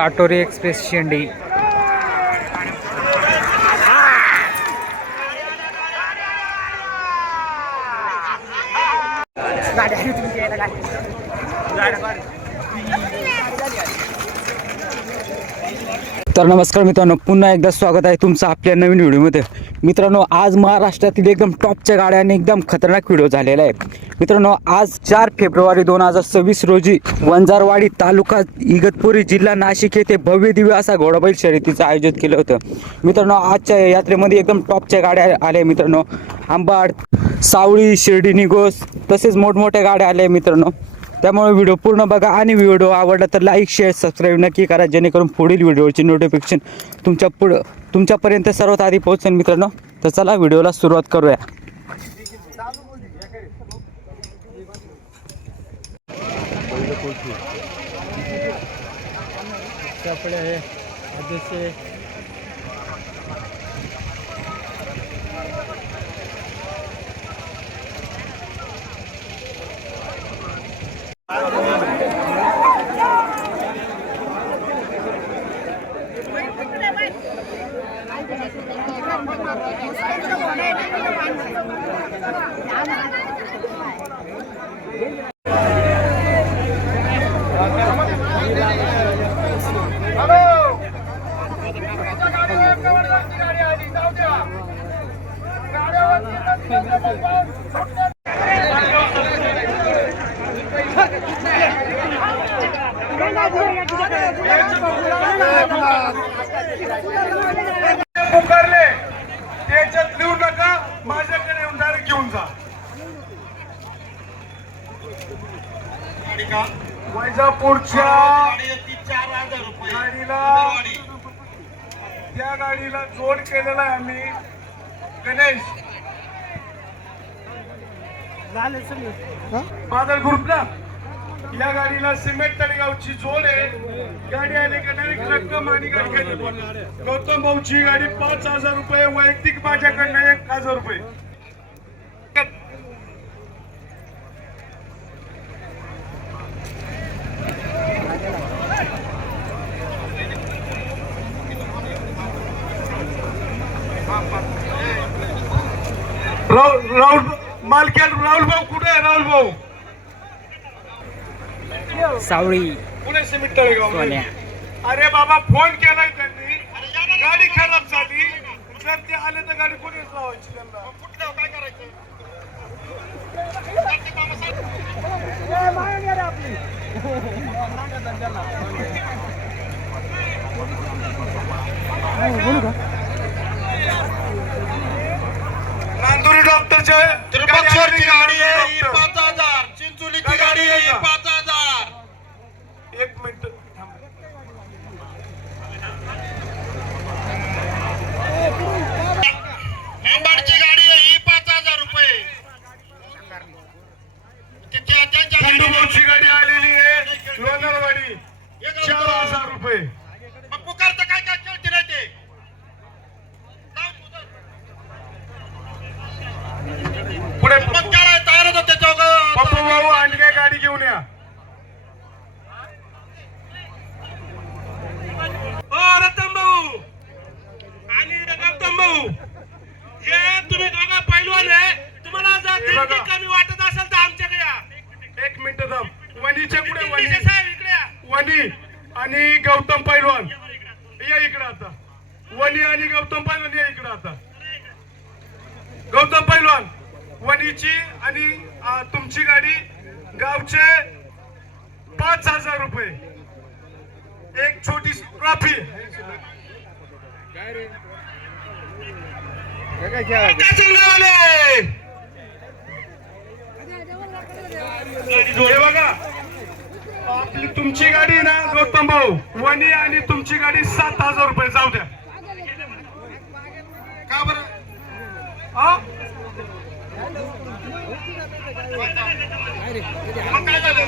Satori express शेंडी. तर नमस्कार मित्रांनो, पुन्हा एकदा स्वागत आहे तुमचं आपल्या नवीन व्हिडिओमध्ये. मित्रांनो, आज महाराष्ट्रातील एकदम टॉपच्या गाड्या आणि एकदम खतरनाक व्हिडिओ झालेला आहे. मित्रांनो, आज 4 फेब्रुवारी 2026 रोजी वंजारवाडी तालुका इगतपुरी जिल्हा नाशिक येथे भव्य दिव्य असा घोडाबैल शर्यतीचं आयोजित केलं होतं. मित्रांनो, आजच्या यात्रेमध्ये एकदम टॉपच्या गाड्या आल्या. मित्रांनो, आंबाड, सावळी, शिर्डी, निगोस तसेच मोठमोठ्या गाड्या आल्या मित्रांनो. त्यामुळे व्हिडिओ पूर्ण बघा आणि व्हिडिओ आवडला तर लाईक, शेअर, सबस्क्राईब नक्की करा, जेणेकरून पुढील व्हिडिओची नोटिफिकेशन तुमच्यापर्यंत सर्वात आधी पोहोचेल मित्रांनो. तर चला व्हिडिओला सुरुवात करूया. पुकारले त्याच्यात लिहू नका, माझ्याकडे येऊन डायरेक्ट घेऊन जा. वैजापूरच्या त्या गाडीला जोड केलेला आहे आम्ही. गणेश बादल ग्रुपला या गाडीला सिमेंट तळेगावची जोड आहे. गाडी आली का डायरेक्ट रक्कम आणि गाडी गेली. गौतम भाऊची गाडी 5,000 रुपये, वैयक्तिक माझ्याकडनं 1,000 रुपये. राहुल मालक्यान, राहुल भाऊ कुठे आहे? राहुल भाऊ सावळी, पुणे सिमेंट तळेगाव. अरे बाबा, फोन केलाय त्यांनी, गाडी खराब झाली. जर ते आले तर गाडी कोणीच लावायची त्यांना. काय करायचं? नांदुरी डॉक्टरचे गाडी आहे 5,000. चिंचोलीची गाडी आहे 5,000. एक मिनिट. आंबाडची गाडी आहे ही 5,000 रुपये. खंडूभाऊची गाडी आलेली आहे लोणारवाडी 4,000 रुपये. पुकारता काय काय खेळते नाही ते. पुढे तयार होतं त्याच्या पप्पू भाऊ आणि काय गाडी घेऊन या. रतन भाऊ आणि गौतम भाऊ, हे तुम्ही दोघा पैलवान आहे. तुम्हाला जर कमी वाटत असेल तर आमच्याकडे या. एक मिनिट थांब. वनीच्या पुढे वनी आणि गौतम पैलवान या इकडे आता. वनी आणि गौतम पैलवान या इकडे आता. गौतम पैलवान, वनीची आणि तुमची गाडी गावचे 5,000 रुपये. एक छोटी ट्रॉफी. बघा, आपली तुमची गाडी ना गौतम भाऊ, वनी आणि तुमची गाडी 7,000 रुपये. जाऊ द्या. का बरं? काय झालं?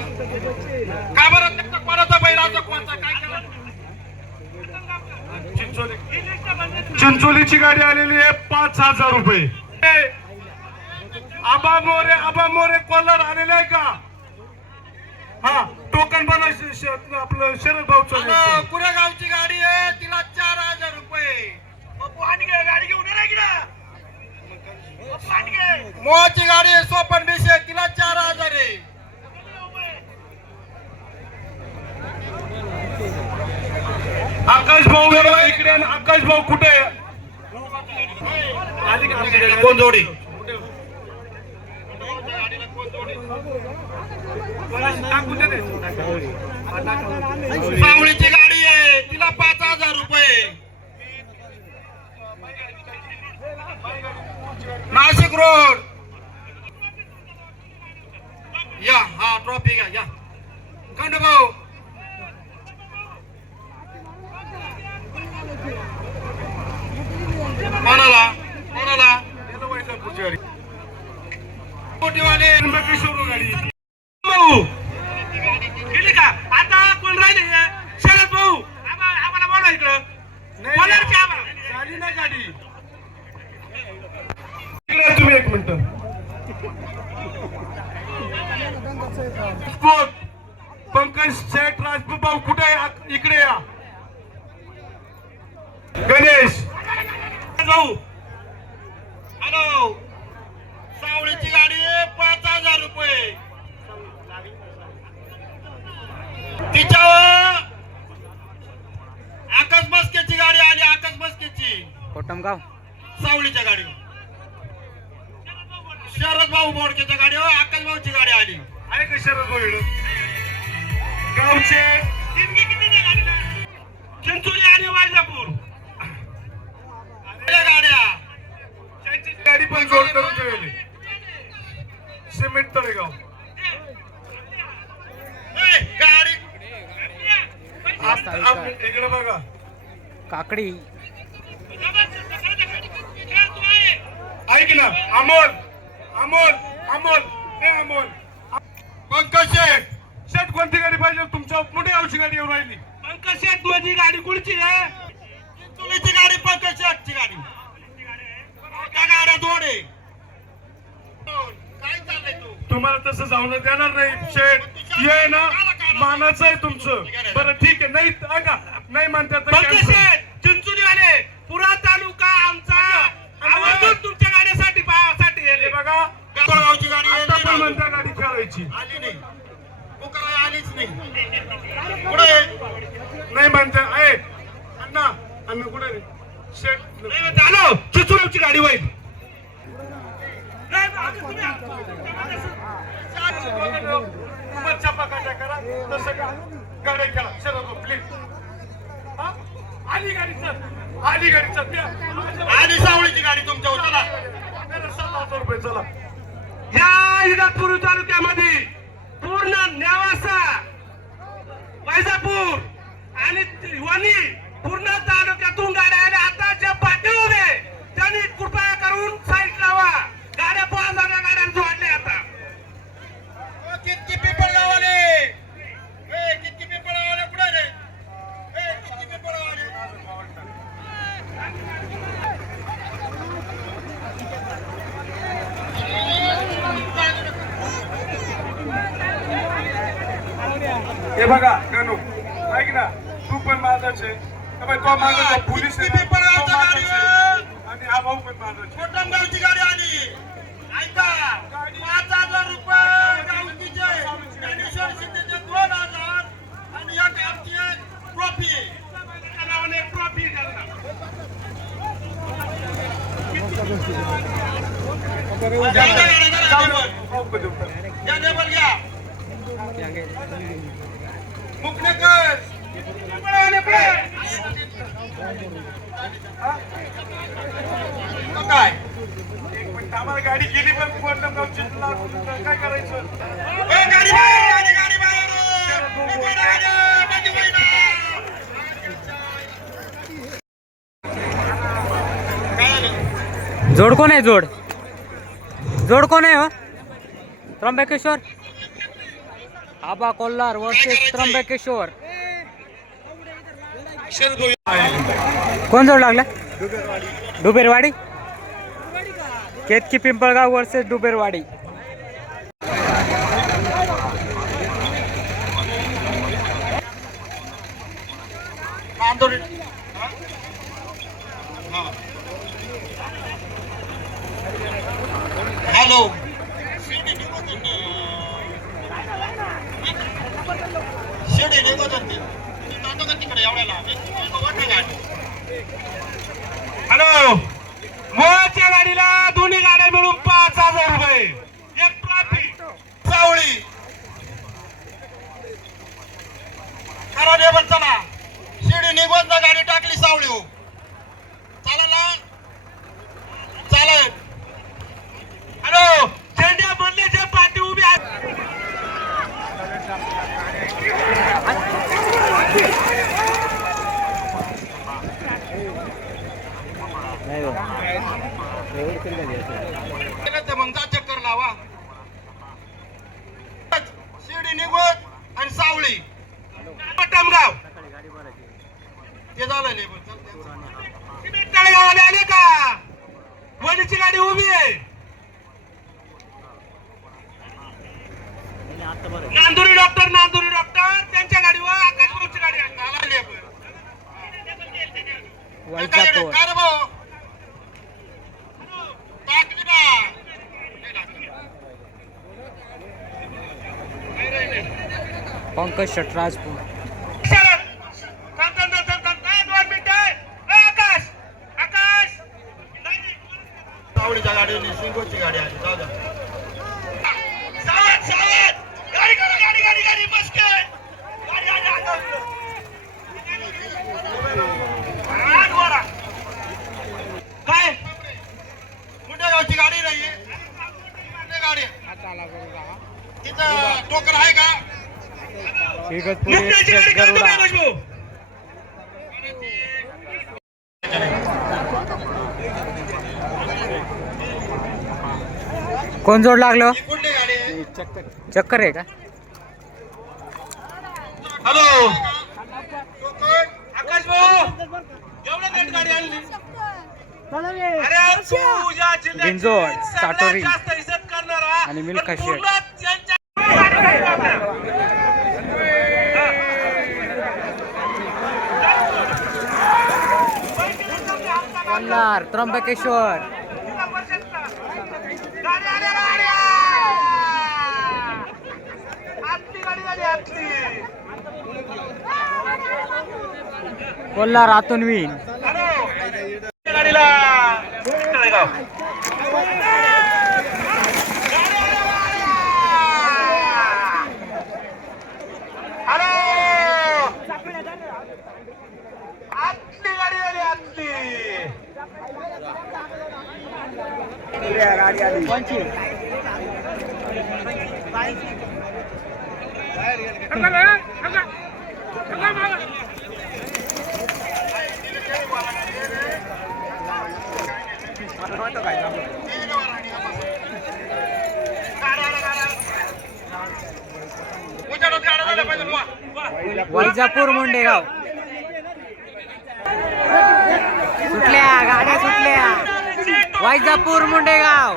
का बरं? कोणाचा बैलाचा कोणता काय केलं? चिंचोलीची गाडी आलेली आहे 5,000 रुपये. आबा मोरे कोल्हार आलेले आहे का? हा, टोकन पण आपलं शरद भाऊचं पुऱ्या गावची गाडी आहे, तिला 4000 रुपये. गाडी घेऊन मोहाची गाडी आहे, सोपन बेशे, तिला 4000 आहे. आकाश भाऊ इकडे आणि आकाश भाऊ कुठे आहे? कोण जोडी सावळीची गाडी आहे, तिला 5000 रुपये. नाशिक रोड या. हा ट्रॉफी घ्या या. खंडभाऊ कोणाला कोणाला मोठीवाले भाऊ गेली का? आता कोण राहिले? शरद भाऊ आम्हाला बोला इकडं. बोला की आम्हाला. गाडी ना गाडी इकडे तुम्ही एक मिनिट. पंकज शेठ राजपूत भाऊ कुठे आहे? इकडे या. गणेश भाऊ हॅलो. सावळीची गाडी आहे, 5000 रुपये. तिच्यावर आकाश मस्केची गाडी आली. आकाश मस्केची कोटमगाव सावळीच्या गाडीवर. शरद भाऊ बोडकेच्या गाडीवर आकाश भाऊची गाडी आली. आहे का शरद भाऊ इकडं? गावचे चिंचोली आणि वायजापूर गाड्या गाडी पण जोड करून ठेवली. सिमेंट तळेगाव गाडी इकडे बघा. काकडी ऐक ना. अमोल अमोल अमोल हे अमोल. पंकज शेठ. शेठ कोणती गाडी पाहिजे तुमच्या? मोठी गावची गाडी येऊन राहिली. पंकज शेठ माझी गाडी कुठची आहे? चिंचोलीची गाडी, पंकज शेठची गाडी. त्या गाड्या जोडे. काय चाललंय तू? तुम्हाला तसं जाऊन देणार नाही शेठ. ये ना मानाचं आहे तुमचं. बरं ठीक आहे. नाही ऐका नाही म्हणतात तर cancel. चिंचोली वाले पुरा तालुका आमचा आवर्जून तुमच्या गाड्यासाठी हे बघा गावची गाडी आता पण आली म्हणता गाडी खेळायची नाही. पुकारा आलीच नाही. पुढे नाही म्हणता. आहे अण्णा अण्णा कुठे रे? शेठ आलो चिंचोलीची गाडी होईल. करा तसं का गाडी खेळा. शरद प्लीज. आली गाडी सर. आली गाडी सर. आली सावळीची गाडी तुमच्या होताला. 7,000 रुपये चला. या इगतपुरी तालुक्यामध्ये पूर्ण नेवासा वैजापूर आणि वणी पूर्ण तालुक्यातून गाड्या आल्या. आता जे पाठी उभे त्यांनी कृपया करून साईड लावा. गाड्या 5,000 गाड्या जोडल्या आता. किती पिंपळगावले. किती पिंपळगावले कुठे रे? किती पिंपळगावले. हे बघा गणू ऐक ना. तू पण माझाच आहे. तो माझा पोलीस आहे. किती पिंपळगावच्या गाडी. आणि हा भाऊ पण माझाच आहे. कोटमगावची गाडी आली. ऐका 5000 रुपये गावकीचे. ज्ञानेश्वर शिंदेचे 2000 आणि या गावची ट्रॉफी. नावाने ट्रॉफी घालणार. भाऊ पण देऊ. या लेबल घ्या. मुकणेकर काय एक मिनिट आम्हाला गाडी गेली पण कोणतं गावची काय करायचं? गाडी बाहेर. गाडी बाहेर. जोड कोण आहे? जोड कोण आहे? हो त्र्यंबकेश्वर आबा कोल्हार वर्सेस त्र्यंबकेश्वर. कोण जोड लागला? डुबेरवाडी. केतकी पिंपळगाव वर्सेस डुबेरवाडी. नांदोरी हॅलो शिर्डी निघत होती जातो का तिकडे एवढ्याला हॅलो मोहच्या गाडीला दोन्ही गाड्या मिळून 5,000 रुपये एक ट्रॉफी सावळी करा लेबर चला शिर्डी निघून ना गाडी टाकली सावळी हो चला ना चालेल हॅलो झेंड्या मधले जे पाठी उभी आहे मग जा चक्कर लावा शिर्डी निघून आणि सावळी पट्टमगाव ते झालं लेबर तळेगावले आले का वणीची गाडी उभी आहे नांदुरी डॉक्टर त्यांच्या गाडीवर आकाशभाऊची गाडी आहे झाला लेबर वैजापूर काय रे भाऊ टाकली ना पंकज शेट राजपूर सावळीच्या गाडीने सिंगोची गाडी आली जाऊ द्या काय कुठे गावची गाडी नाहीये गाडी तिथं टोकर आहे का इगतपुरी मुंबईची एक्सप्रेस गाडी गरुडा काढतो भाऊ कोण जोड लागलो ही कुठली गाडी आहे चक्कर आहे का हॅलो टोकर आकाश भाऊ एवढं लेट गाडी आणली अरे तुझ्या जिल्ह्याची बिंजोड, सगळ्यात साटोरी जास्त इज्जत करणारा आणि मिल्खा शेठ. पूर्ण त्यांच्या गाडी आहे आपल्या. मल्हार त्र्यंबकेश्वर गाडी आली, गाडी आली. आतली गाडी आली, आतली. कोल्हार आतून विन हॅलो गाडीला तळेगाव. हॅलो आतली गाडी आली, आतली. उजेडात गाड्या झाल्या पाहिजे वा वैजापूर मुंडेगाव सुटल्या गाड्या सुटल्या वैजापूर मुंडेगाव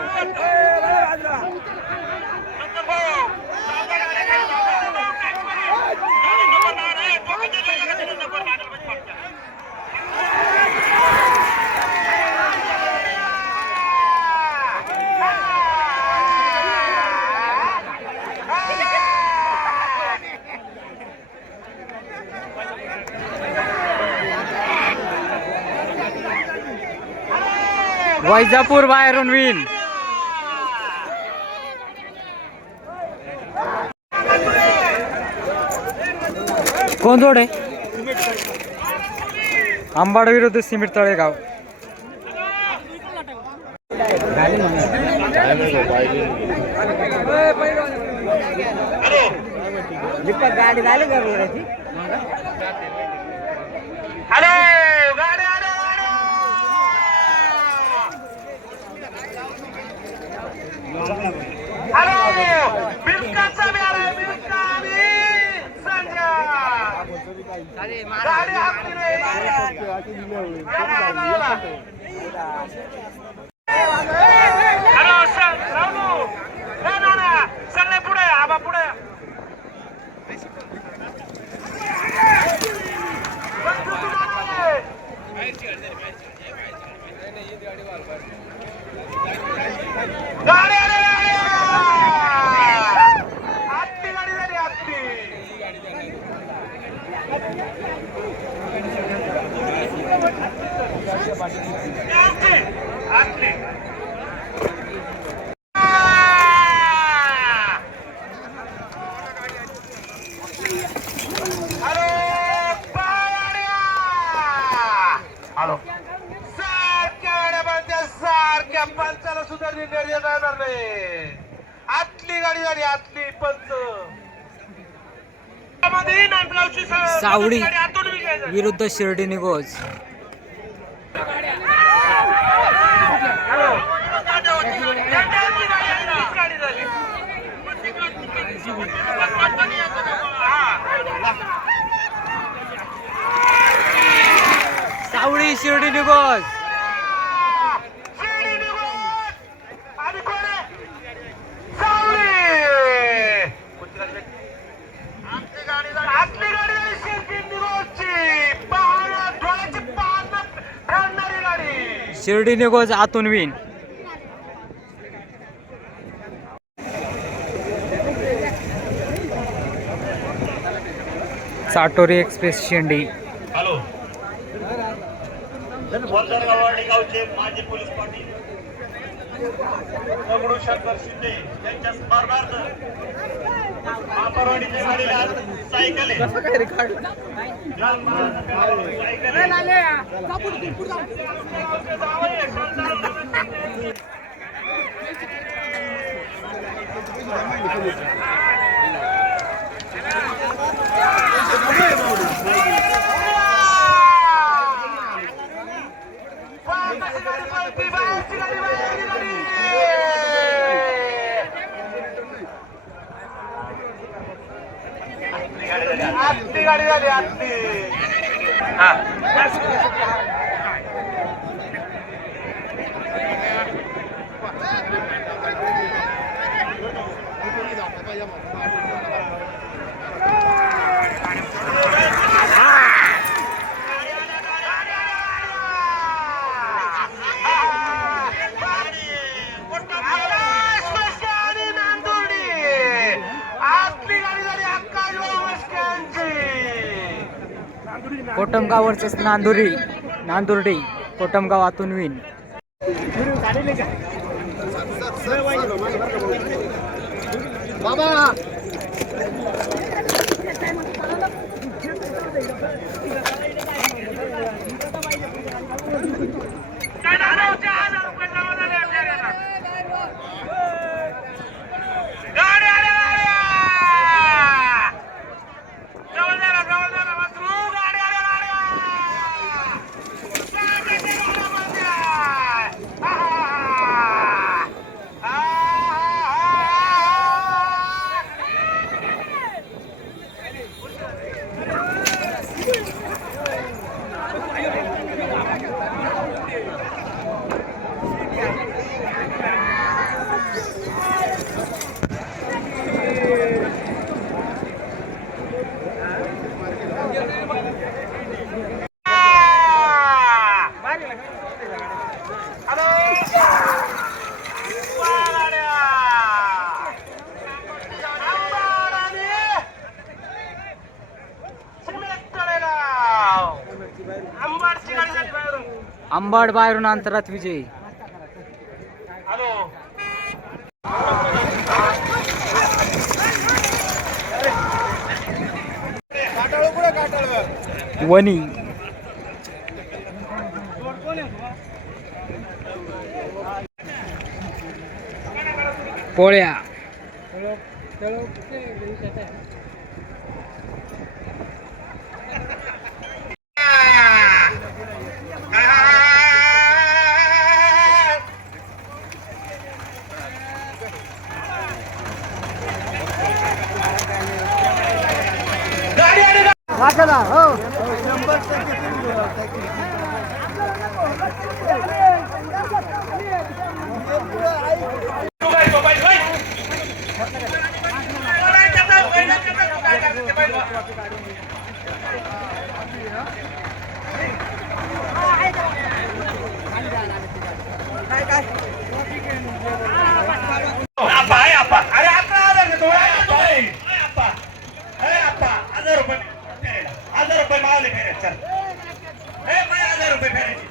वैजापूर बाहेरून विन कोण जोड आहे आंबाड विरुद्ध सिमेंट तळेगाव गाडी झाली का हॅलो गाडी आली, गाडी. हॅलो मिल्काचा बी आलाय, मिल्का आणि संजय. गाडी आपली नाही, गाडी आला. हॅलो सर राहुलू ए नाना सगळे पुढे आबा पुढे बंधू तुम्हाला गाडी आली, आतली गाडी झाली, आतली. आतली. हॅलो, सारख्या गाड्या बनत्या, सारख्या पंचाला सुद्धा निर्णय येणार नाही. आतली गाडी झाली, आतली पंच. मध्ये नांदगावची सावडी गाडी आतून विकायची. विरुद्ध शिर्डी निघोज. सावडी शिर्डी निघोज. शिर्डी निघोज आतून विन. साटोरी एक्सप्रेस शेंडी. हॅलो, वंदरगाव गावचे माजी पोलीस पाटील दगडू शंकर शिंदे यांच्या स्मरणार्थ मापारवाडीच्या गाडीला आज सायकल आहे. लाल महाराष्ट्र सायकल आहे. आतली गाडी झाली, आतली. कोटमगाव वर्सेस नांदुर्डी. कोटमगाव आतून विन. अंबाड बाहेरून अंतरात विजयी. वनी पोळ्या कर 1000 रुपये फेरायचे